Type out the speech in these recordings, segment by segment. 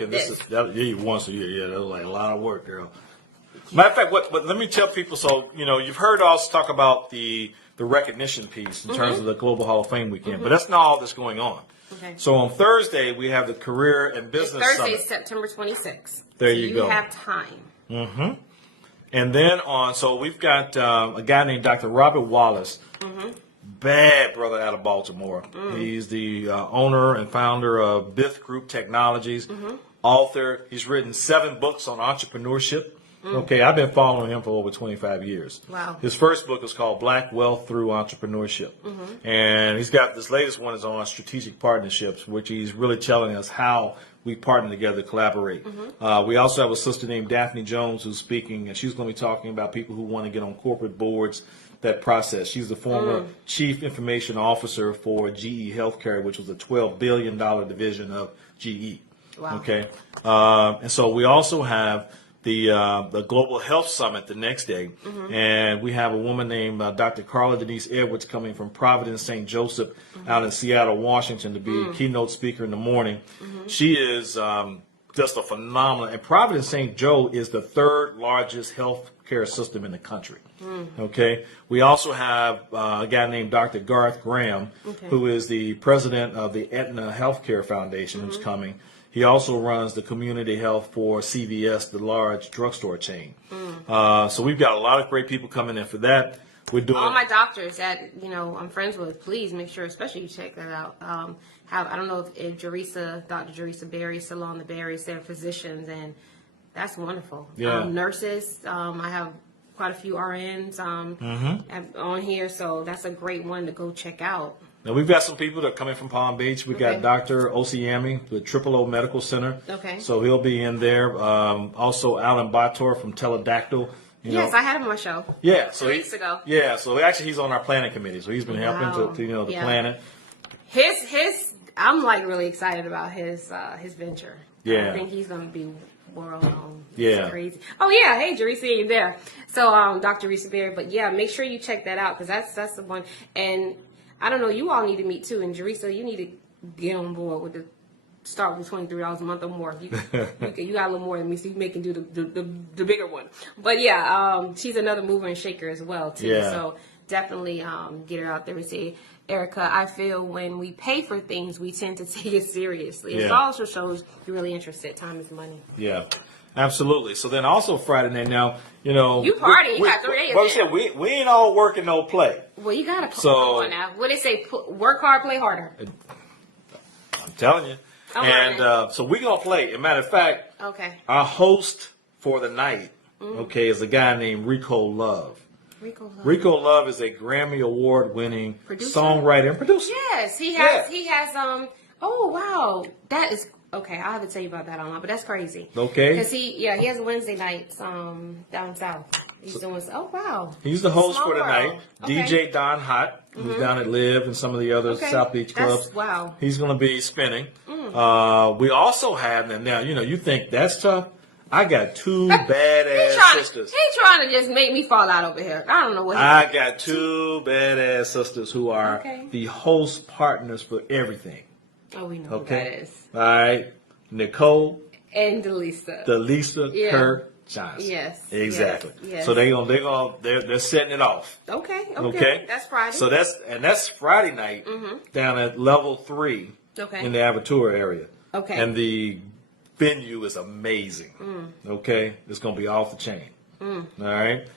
and this is once a year. Yeah, that was like a lot of work, girl. Matter of fact, what let me tell people. So you've heard us talk about the recognition piece in terms of the Global Hall of Fame weekend, but that's not all that's going on. Okay. So on Thursday we have the Career and Business Thursday Summit. is September 26th. There so you go. You have time. Mm-hmm. And then so we've got a guy named Dr. Robert Wallace, bad brother out of Baltimore. He's the owner and founder of Bith Group Technologies, author. He's written 7 books on entrepreneurship. Okay, I've been following him for over 25 years. Wow. His first book is called Black Wealth Through Entrepreneurship. And he's got this latest one is on strategic partnerships, which he's really telling us how we partner together, collaborate. We also have a sister named Daphne Jones who's speaking, and she's going to be talking about people who want to get on corporate boards, that process. She's the former chief information officer for GE Healthcare, which was a $12 billion division of GE. Wow. Okay. And so we also have the Global Health Summit the next day, and we have a woman named Dr. Carla Denise Edwards coming from Providence St. Joseph out in Seattle, Washington, to be a keynote speaker in the morning. She is just a phenomenal, and Providence St. Joe is the 3rd largest health care system in the country. Okay. We also have a guy named Dr. Garth Graham, who is the president of the Aetna Healthcare Foundation, who's coming. He also runs the community health for CVS, the large drugstore chain. So we've got a lot of great people coming in for that. We're doing All my doctors that I'm friends with, please make sure, especially you check that out. I don't know if Dr. Jerisa Berry, Salon the Berries, they're physicians, and that's wonderful. Yeah. Nurses, I have quite a few RNs on here, so that's a great one to go check out. Now, we've got some people that are coming from Palm Beach. We got Dr. Osiami, the Triple O Medical Center. Okay. So he'll be in there. Also, Alan Bator from Teledactyl. Yes, I had him on my show. Yeah. So 2 weeks ago. Yeah. So actually, he's on our planning committee. So he's been helping to the planet. I'm like really excited about his venture. Yeah. I think he's going to be world known. Yeah. It's crazy. Oh yeah. Hey, Jerisa, you there? So, Dr. Risa Berry. But yeah, make sure you check that out because that's the one. And I don't know, you all need to meet too. And Jerisa, you need to get on board with the start with $23 a month or more. You got a little more than me, so you can do the bigger one. But yeah, she's another mover and shaker as well too. Yeah. So definitely get her out there and say, Erica, I feel when we pay for things, we tend to take it seriously. It also shows you're really interested. Time is money. Yeah. Absolutely. So then also Friday night now, you party. You got 3 days. Well, I said we ain't all working no play. Well, you gotta come on now. What they say? Work hard, play harder. I'm telling you. So we're gonna play. As a matter of fact, our host for the night, is a guy named Rico Love. Rico Love is a Grammy Award winning songwriter and producer. Yes, he has. He has. Oh wow, that is. Okay, I'll have to tell you about that online, but that's crazy. Okay. Because he has Wednesday nights down south. He's doing. Oh wow. He's the host for the night. Okay. DJ Don Hot, who's down at Live and some of the other South Beach clubs. Wow. He's going to be spinning. We also have now. You think that's tough? I got 2 badass sisters. He's trying to just make me fall out over here. I don't know what. I got 2 badass sisters who are the host partners for everything. Oh, we know who that is. All right, Nicole and Delisa Kirk Johnson. Yes, exactly. Yes. So they're setting it off. Okay. That's Friday. So that's Friday night down at level 3 in the Aventura area. Okay. And the venue is amazing. Okay, it's gonna be off the chain. All right. Okay.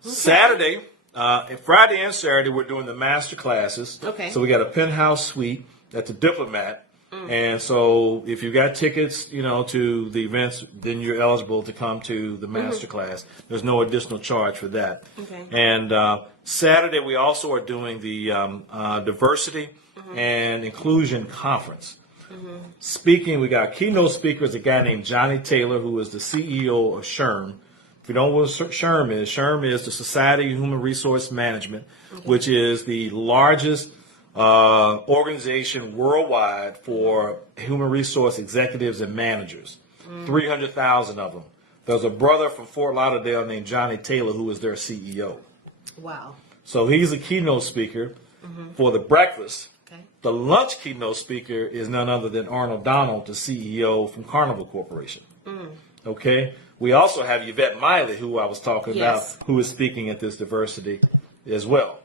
Saturday, Friday and Saturday we're doing the master classes. Okay. So we got a penthouse suite at the Diplomat. And so if you got tickets, to the events, then you're eligible to come to the master class. There's no additional charge for that. Okay. And Saturday we also are doing the diversity and inclusion conference. Speaking, we got keynote speakers, a guy named Johnny Taylor, who is the CEO of SHRM. If you don't know what SHRM is the Society of Human Resource Management, which is the largest organization worldwide for human resource executives and managers. 300,000 of them. There's a brother from Fort Lauderdale named Johnny Taylor who is their CEO. Wow. So he's a keynote speaker for the breakfast Okay. The lunch keynote speaker is none other than Arnold Donald, the CEO from Carnival Corporation. Okay. We also have Yvette Miley, who I was talking Yes. about, who is speaking at this diversity as well.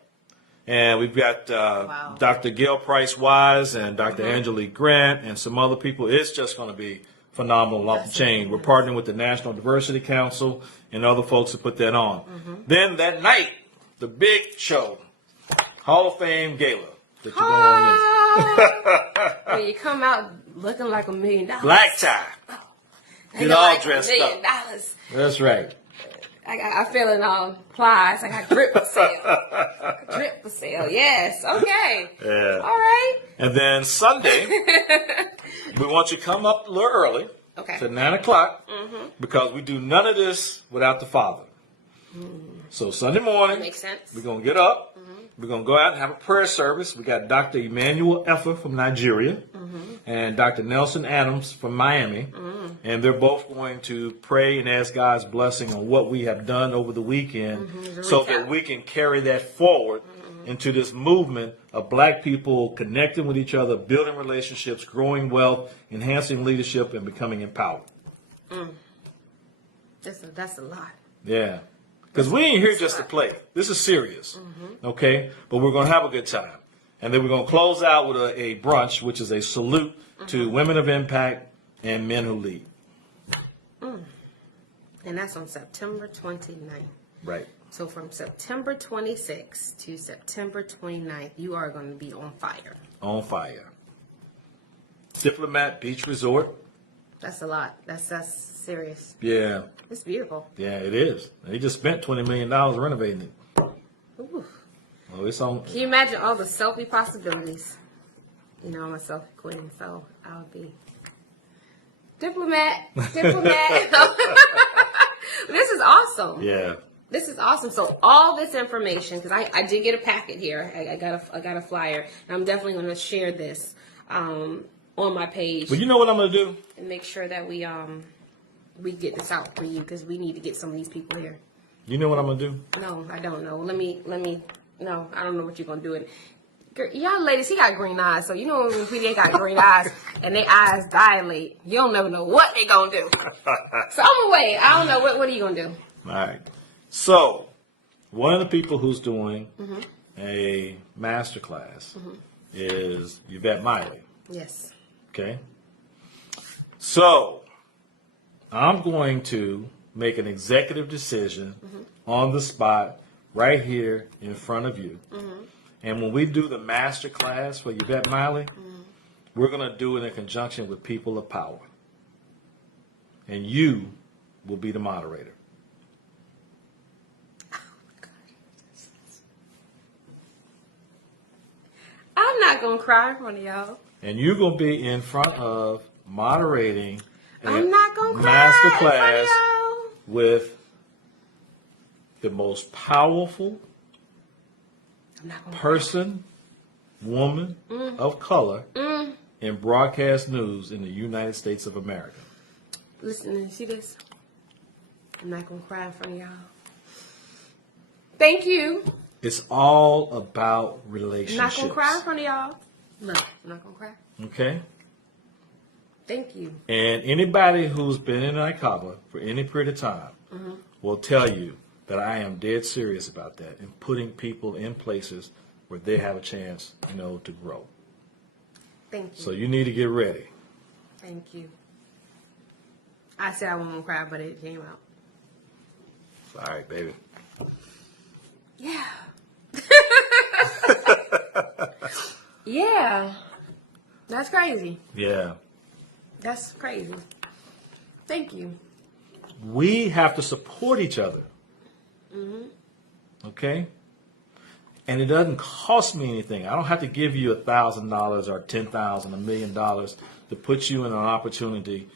And we've got Wow. Dr. Gail Price Wise and Dr. Angelique Grant and some other people. It's just going to be phenomenal off the That's chain. We're nice. partnering with the National Diversity Council and other folks to put that on. Then that night, the big show, Hall of Fame Gala that you're going to miss. When you come out looking like $1 million. Black tie. They Get look all like dressed $1 million. up. That's right. I feel it plies. I got drip for sale. Drip for sale. Yes. Okay. Yeah. All right. And then Sunday, we want you to come up a little early. Okay. To 9 o'clock, because we do none of this without the Father. So Sunday morning, Makes sense. we're going to get up. We're going to go out and have a prayer service. We got Dr. Emmanuel Effa from Nigeria and Dr. Nelson Adams from Miami. And they're both going to pray and ask God's blessing on what we have done over the weekend so that we can carry that forward into this movement of black people connecting with each other, building relationships, growing wealth, enhancing leadership, and becoming empowered. That's a lot. Yeah. Because we ain't here just to play. This is serious. Okay? But we're going to have a good time. And then we're going to close out with a brunch, which is a salute to women of impact and men who lead. And that's on September 29th. Right. So from September 26th to September 29th, you are going to be on fire. On fire. Diplomat Beach Resort. That's a lot. That's serious. Yeah. It's beautiful. Yeah, it is. They just spent $20 million renovating it. Ooh. Oh, it's on. Can you imagine all the selfie possibilities? You know, I'm a selfie queen, so I'll be diplomat. This is awesome. Yeah. This is awesome. So all this information, because I did get a packet here. I got a flyer, and I'm definitely going to share this on my page But you know what I'm going to do? and make sure that we get this out for you, because we need to get some of these people here. You know what I'm going to do? No, I don't know. Let me. No, I don't know what you're gonna do. Y'all ladies, he got green eyes, so you know when PD got green eyes and they eyes dilate, you don't never know what they gonna do. So I'm gonna wait. I don't know what are you gonna do. All right. So, one of the people who's doing a master class is Yvette Miley. Yes. Okay. So, I'm going to make an executive decision on the spot right here in front of you. And when we do the master class for Yvette Miley, we're going to do it in conjunction with people of power. And you will be the moderator. I'm not gonna cry in front of y'all. And you're going to be in front of moderating a I'm not gonna cry master in front of class y'all. with the most powerful I'm not gonna person, woman of color in broadcast news in the United States of America. Listen, see this? I'm not gonna cry in front of y'all. Thank you. It's all about I'm relationships. not gonna cry in front of y'all. No, I'm not gonna cry. Okay? Thank you. And anybody who's been in ICABA for any period of time will tell you that I am dead serious about that and putting people in places where they have a chance, to grow. Thank you. So you need to get ready. Thank you. I said I won't cry, but it came out. All right, baby. Yeah. Yeah. That's crazy. Yeah. That's crazy. Thank you. We have to support each other. Okay? And it doesn't cost me anything. I don't have to give you $1,000 or $10,000, $1 million to put you in an opportunity.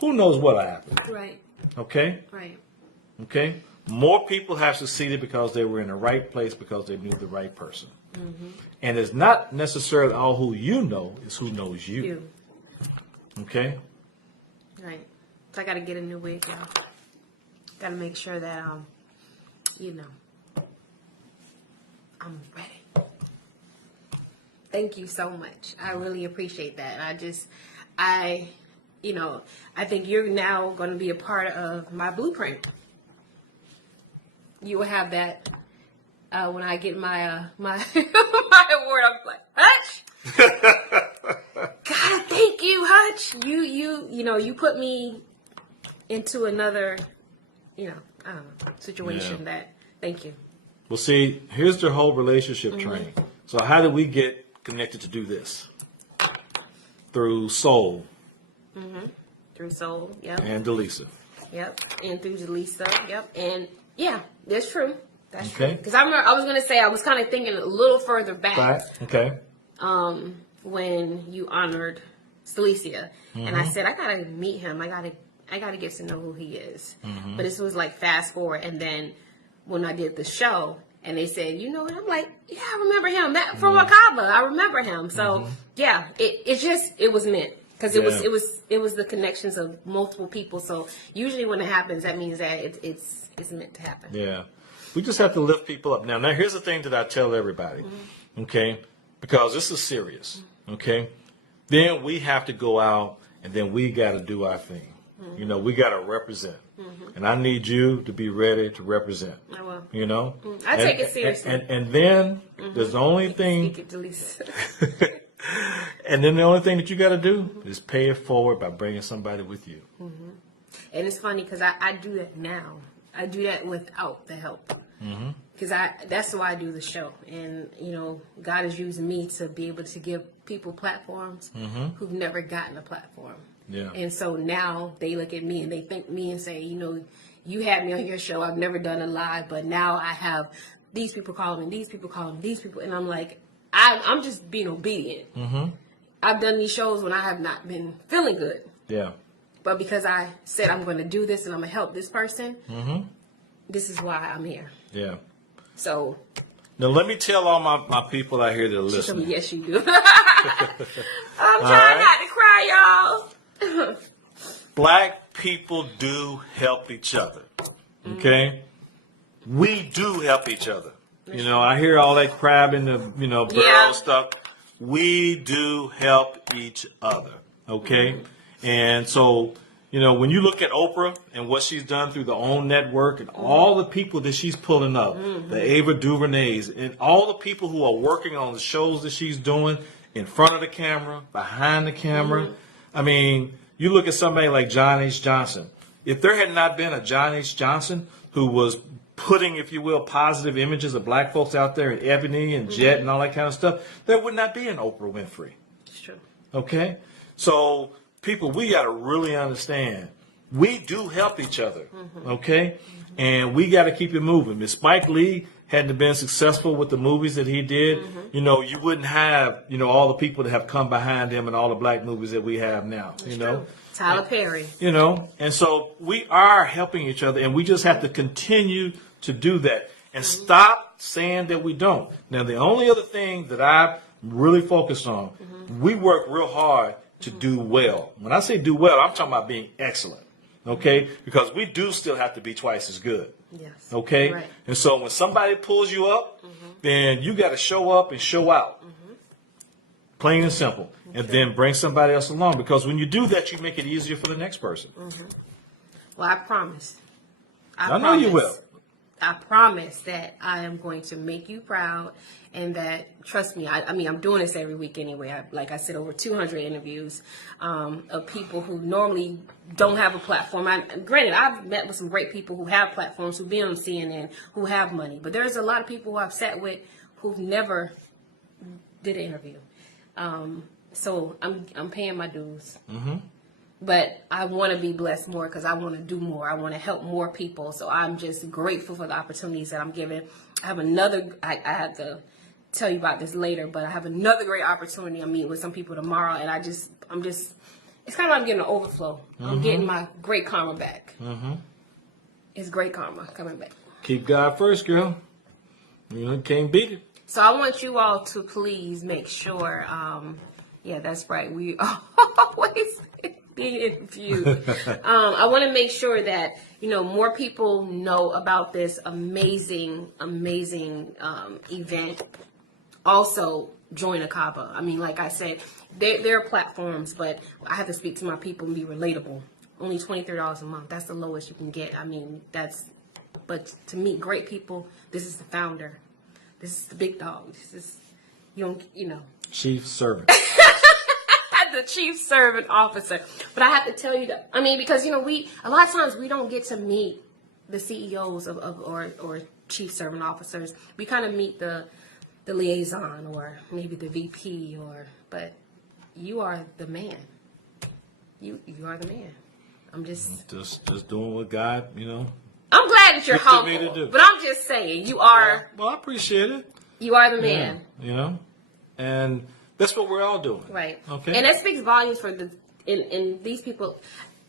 Who knows what'll happen? Right. Okay? Right. Okay? More people have succeeded because they were in the right place because they knew the right person. And it's not necessarily all who you know, it's who knows you. You. Okay? Right. So I gotta get a new wig, y'all. Gotta make sure that I'm ready. Thank you so much. I really appreciate that. I think you're now going to be a part of my blueprint. You will have that when I get my my award. I'm like, Hutch. God, thank you, Hutch. You put me into another, I don't know, situation that. Thank you. Well, see, here's the whole relationship training. So how did we get connected to do this? Through Soul. Through Soul, yep. And Delisa. Yep. And through Delisa, yep. And yeah, that's true. That's Okay. true. Because I remember I was gonna say I was kind of thinking a little further back. Right. Okay. When you honored Celicia, and I said I gotta meet him. I gotta get to know who he is. But this was like fast forward, and then when I did the show, and they said, you know what? I'm like, yeah, I remember him. That from Wakaba, I remember him. So yeah, it was meant. Because it was the connections of multiple people. So usually when it happens, that means that it's meant to happen. Yeah. We just have to lift people up. Now here's the thing that I tell everybody, okay? Because this is serious, okay? Then we have to go out and then we got to do our thing. We got to represent. And I need you to be ready to represent. I will. I take it seriously. And then there's the only thing. Speak it to Lisa. And then the only thing that you got to do is pay it forward by bringing somebody with you. And it's funny because I do that now. I do that without the help. Because that's why I do the show. And, God is using me to be able to give people platforms who've never gotten a platform. Yeah. And so now they look at me and they thank me and say, you had me on your show. I've never done a live, but now I have these people calling me, these people calling me, these people. And I'm like, I'm just being obedient. I've done these shows when I have not been feeling good. Yeah. But because I said I'm going to do this and I'm going to help this person, this is why I'm here. Yeah. So. Now let me tell all my people out here that are listening. Yes, you do. I'm trying not to cry, y'all. Black people do help each other. Okay? We do help each other. I hear all that crab in the, barrel stuff. We do help each other. Okay? And so, when you look at Oprah and what she's done through the OWN network and all the people that she's pulling up, the Ava DuVernays, and all the people who are working on the shows that she's doing in front of the camera, behind the camera. I mean, you look at somebody like John H. Johnson. If there had not been a John H. Johnson who was putting, if you will, positive images of black folks out there in Ebony and Jet and all that kind of stuff, there would not be an Oprah Winfrey. It's true. Okay? So, people, we got to really understand, we do help each other. Okay? And we got to keep it moving. If Spike Lee hadn't been successful with the movies that he did, you wouldn't have, all the people that have come behind him and all the black movies that we have now, True. Tyler Perry. And so we are helping each other, and we just have to continue to do that and stop saying that we don't. Now, the only other thing that I'm really focused on, we work real hard to do well. When I say do well, I'm talking about being excellent, okay? Because we do still have to be twice as good, Yes. okay? Right. And so when somebody pulls you up, then you got to show up and show out, plain and simple, and then bring somebody else along. Because when you do that, you make it easier for the next person. Well, I promise. I know you will. I promise that I am going to make you proud, and that, trust me, I'm doing this every week anyway. Like I said, over 200 interviews of people who normally don't have a platform. Granted, I've met with some great people who have platforms, who've been on CNN, who have money. But there's a lot of people who I've sat with who've never did an interview. So I'm paying my dues. But I want to be blessed more because I want to do more. I want to help more people. So I'm just grateful for the opportunities that I'm given. I have another, I have to tell you about this later, but I have another great opportunity. I'm meeting with some people tomorrow, and I'm just, it's kind of like I'm getting an overflow. I'm getting my great karma back. It's great karma coming back. Keep God first, girl. You can't beat it. So I want you all to please make sure, yeah, that's right. We always being interviewed. I want to make sure that, more people know about this amazing event. Also, join Akaba. I mean, like I said, there are platforms, but I have to speak to my people and be relatable. Only $23 a month. That's the lowest you can get. I mean, but to meet great people, this is the founder. This is the big dog. This is, you know. Chief servant. The chief servant officer. But I have to tell you that, I mean, because, you know, a lot of times we don't get to meet the CEOs or chief servant officers. We kind of meet the liaison or maybe the VP but you are the man. You are the man. I'm just doing what God, I'm glad that you're gifted me humble, to do. but I'm just saying you are. Well, I appreciate it. You are the man. And that's what we're all doing. Right. Okay. And that speaks volumes for in these people.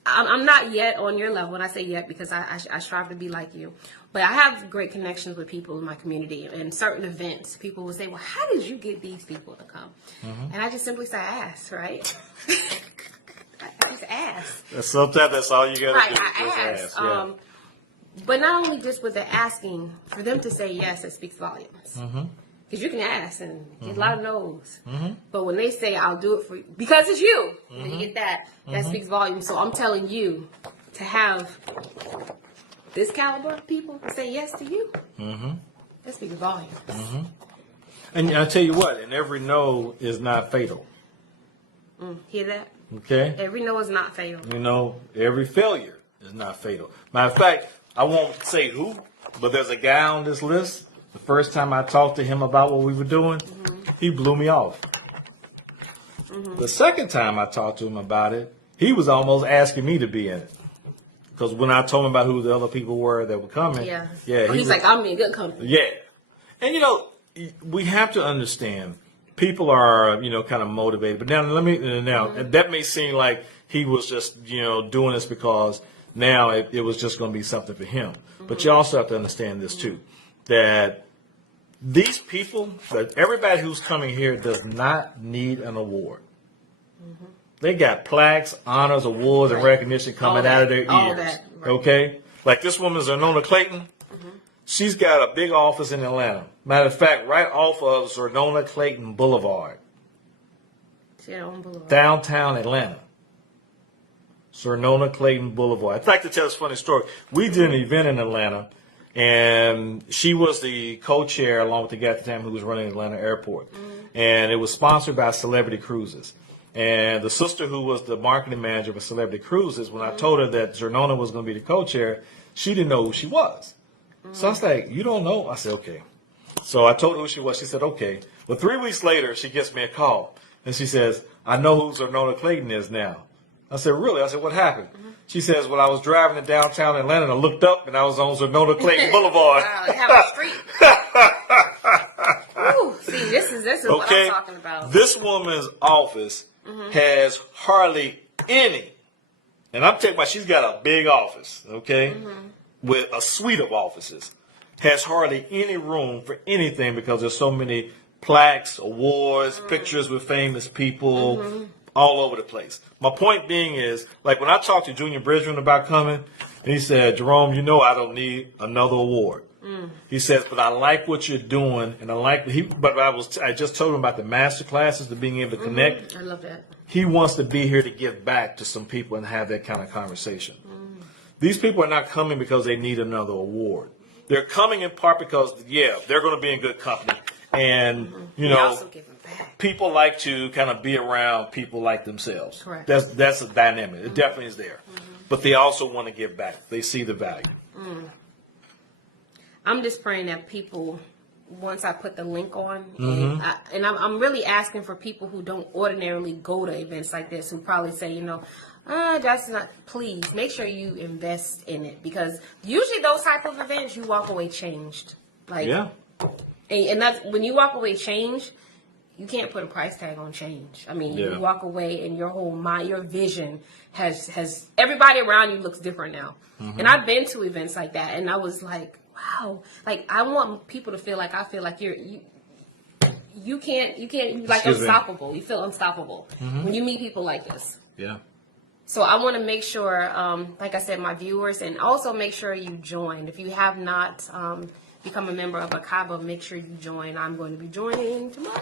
I'm not yet on your level, and I say yet because I strive to be like you. But I have great connections with people in my community and certain events. People will say, "Well, how did you get these people to come?" Mm-hmm. And I just simply say, "I asked," right? I just asked. Sometimes that's all you got to right, do. I asked. Ask, yeah. But not only just with the asking, for them to say yes, it speaks volumes. Mm-hmm. Because you can ask and get a lot of no's. Mm-hmm. But when they say, I'll do it for you, because it's you, mm-hmm. and you get that, that speaks volumes. So I'm telling you to have this caliber of people say yes to you, that speaks volumes. Mm-hmm. And I tell you what, and every no is not fatal. Hear that? Okay? Every no is not fatal. Every failure is not fatal. Matter of fact, I won't say who, but there's a guy on this list. The first time I talked to him about what we were doing, he blew me off. The second time I talked to him about it, he was almost asking me to be in it. Because when I told him about who the other people were that were coming, he's like, I'm in good company. Yeah. And we have to understand, people are, kind of motivated. But now, that may seem like he was just, doing this because now it was just going to be something for him. But you also have to understand this too, that these people, that everybody who's coming here does not need an award. They got plaques, honors, awards, and recognition coming out of their ears. Okay? Like this woman, Zernona Clayton, she's got a big office in Atlanta. Matter of fact, right off of Zernona Clayton Boulevard. Downtown Atlanta. Zernona Clayton Boulevard. I'd like to tell this funny story. We did an event in Atlanta, and she was the co-chair along with the guy at the time who was running Atlanta Airport. And it was sponsored by Celebrity Cruises. And the sister who was the marketing manager for Celebrity Cruises, when I told her that Zernona was going to be the co-chair, she didn't know who she was. So I was like, you don't know? I said, okay. So I told her who she was. She said, okay. Well, 3 weeks later, she gets me a call. And she says, I know who Zernona Clayton is now. I said, really? I said, what happened? She says, well, I was driving in downtown Atlanta and I looked up and I was on Zernona Clayton Boulevard. Wow, they have a street. Ooh, see, this is what I'm talking about. This woman's office has hardly any, and I'm talking about she's got a big office, with a suite of offices, has hardly any room for anything because there's so many plaques, awards, pictures with famous people, all over the place. My point being is, like when I talked to Junior Bridgman about coming, and he said, Jerome, I don't need another award. He says, but I like what you're doing, and I just told him about the master classes, the being able to connect. I love that. He wants to be here to give back to some people and have that kind of conversation. These people are not coming because they need another award. They're coming in part because, they're going to be in good company. And, also giving back. People like to kind of be around people like themselves. Correct. That's a dynamic. It definitely is there. But they also want to give back. They see the value. I'm just praying that people, once I put the link on, and I'm really asking for people who don't ordinarily go to events like this, who probably say, that's not, please make sure you invest in it, because usually those type of events, you walk away changed. And that's when you walk away changed, you can't put a price tag on change. I mean, you walk away and your whole mind, your vision has everybody around you looks different now. And I've been to events like that, and I was like, wow, like I want people to feel like I feel like you can't like unstoppable. You feel unstoppable when you meet people like this. Yeah. So I want to make sure, like I said, my viewers, and also make sure you join. If you have not become a member of Akaba, make sure you join. I'm going to be joining tomorrow.